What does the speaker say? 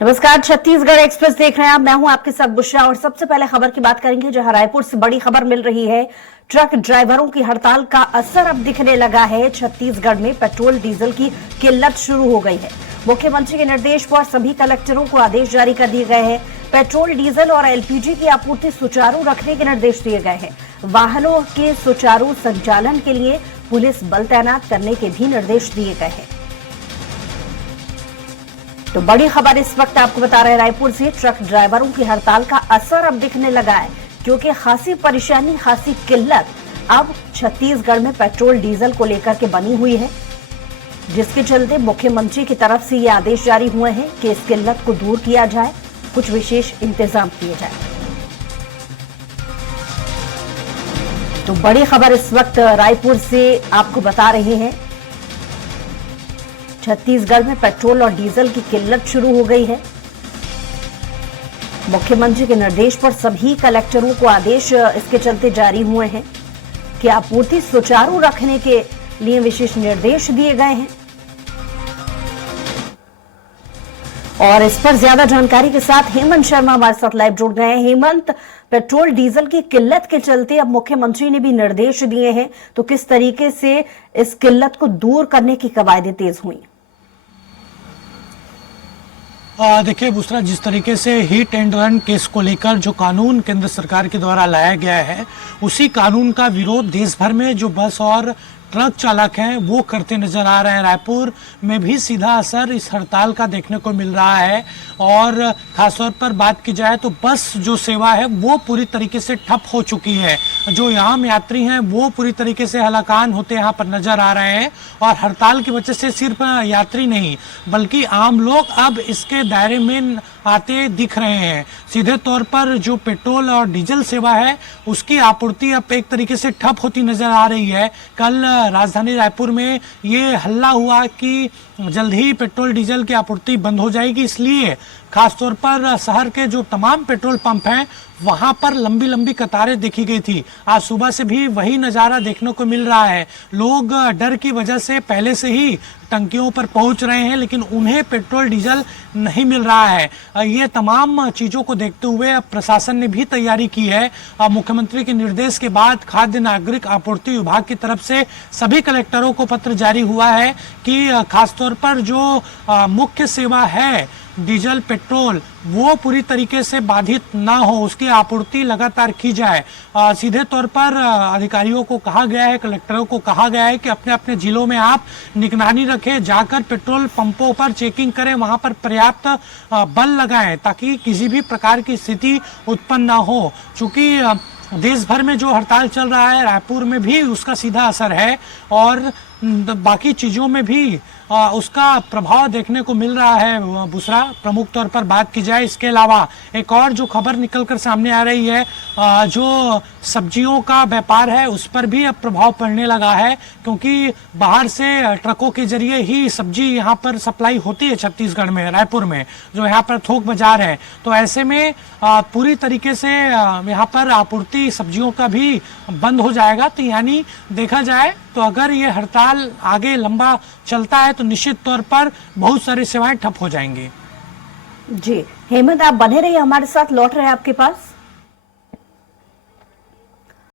नमस्कार, छत्तीसगढ़ एक्सप्रेस देख रहे हैं आप। मैं हूं आपके साथ बुशरा और सबसे पहले खबर की बात करेंगे जहां रायपुर से बड़ी खबर मिल रही है। ट्रक ड्राइवरों की हड़ताल का असर अब दिखने लगा है। छत्तीसगढ़ में पेट्रोल डीजल की किल्लत शुरू हो गई है। मुख्यमंत्री के निर्देश पर सभी कलेक्टरों को आदेश जारी कर दिए गए हैं। पेट्रोल डीजल और एलपीजी की आपूर्ति सुचारू रखने के निर्देश दिए गए हैं। वाहनों के सुचारू संचालन के लिए पुलिस बल तैनात करने के भी निर्देश दिए गए हैं। तो बड़ी खबर इस वक्त आपको बता रहे हैं रायपुर से। ट्रक ड्राइवरों की हड़ताल का असर अब दिखने लगा है, क्योंकि खासी परेशानी, खासी किल्लत अब छत्तीसगढ़ में पेट्रोल डीजल को लेकर के बनी हुई है, जिसके चलते मुख्यमंत्री की तरफ से ये आदेश जारी हुए हैं कि इस किल्लत को दूर किया जाए, कुछ विशेष इंतजाम किए जाए। तो बड़ी खबर इस वक्त रायपुर से आपको बता रहे हैं। छत्तीसगढ़ में पेट्रोल और डीजल की किल्लत शुरू हो गई है। मुख्यमंत्री के निर्देश पर सभी कलेक्टरों को आदेश इसके चलते जारी हुए हैं कि आपूर्ति सुचारू रखने के लिए विशेष निर्देश दिए गए हैं। और इस पर ज्यादा जानकारी के साथ हेमंत शर्मा हमारे साथ लाइव जुड़ गए हैं। हेमंत, पेट्रोल डीजल की किल्लत के चलते अब मुख्यमंत्री ने भी निर्देश दिए हैं, तो किस तरीके से इस किल्लत को दूर करने की कवायदें तेज हुई? देखिए बुशरा, जिस तरीके से हिट एंड रन केस को लेकर जो कानून केंद्र सरकार के द्वारा लाया गया है, उसी कानून का विरोध देश भर में जो बस और ट्रक चालक हैं वो करते नजर आ रहे हैं। रायपुर में भी सीधा असर इस हड़ताल का देखने को मिल रहा है। और खासतौर पर बात की जाए तो बस जो सेवा है वो पूरी तरीके से ठप हो चुकी है। जो आम यात्री हैं वो पूरी तरीके से हलाकान होते यहाँ पर नजर आ रहे हैं। और हड़ताल की वजह से सिर्फ यात्री नहीं बल्कि आम लोग अब इसके दायरे में आते दिख रहे हैं। सीधे तौर पर जो पेट्रोल और डीजल सेवा है उसकी आपूर्ति अब एक तरीके से ठप होती नजर आ रही है। कल राजधानी रायपुर में ये हल्ला हुआ कि जल्द ही पेट्रोल डीजल की आपूर्ति बंद हो जाएगी, इसलिए खासतौर पर शहर के जो तमाम पेट्रोल पंप हैं वहां पर लंबी लंबी कतारें देखी गई थी। आज सुबह से भी वही नज़ारा देखने को मिल रहा है। लोग डर की वजह से पहले से ही टंकियों पर पहुंच रहे हैं, लेकिन उन्हें पेट्रोल डीजल नहीं मिल रहा है। ये तमाम चीज़ों को देखते हुए अब प्रशासन ने भी तैयारी की है। मुख्यमंत्री के निर्देश के बाद खाद्य नागरिक आपूर्ति विभाग की तरफ से सभी कलेक्टरों को पत्र जारी हुआ है कि खासतौर पर जो मुख्य सेवा है डीजल पेट्रोल वो पूरी तरीके से बाधित ना हो, उसकी आपूर्ति लगातार की जाए। सीधे तौर पर अधिकारियों को कहा गया है, कलेक्टरों को कहा गया है कि अपने अपने जिलों में आप निगरानी रखें, जाकर पेट्रोल पंपों पर चेकिंग करें, वहां पर पर्याप्त बल लगाएं ताकि किसी भी प्रकार की स्थिति उत्पन्न ना हो। चूंकि देश भर में जो हड़ताल चल रहा है, रायपुर में भी उसका सीधा असर है और बाकी चीज़ों में भी उसका प्रभाव देखने को मिल रहा है। दूसरा प्रमुख तौर पर बात की जाए, इसके अलावा एक और जो खबर निकलकर सामने आ रही है, जो सब्जियों का व्यापार है उस पर भी अब प्रभाव पड़ने लगा है, क्योंकि बाहर से ट्रकों के जरिए ही सब्जी यहाँ पर सप्लाई होती है छत्तीसगढ़ में, रायपुर में जो यहाँ पर थोक बाजार है। तो ऐसे में पूरी तरीके से यहाँ पर आपूर्ति सब्जियों का भी बंद हो जाएगा। तो यानी देखा जाए तो अगर ये हड़ताल आगे लंबा चलता है तो निश्चित तौर पर बहुत सारी सेवाएं ठप हो जाएंगी। जी हेमंत, आप बने रहिए हमारे साथ, लौट रहे हैं आपके पास।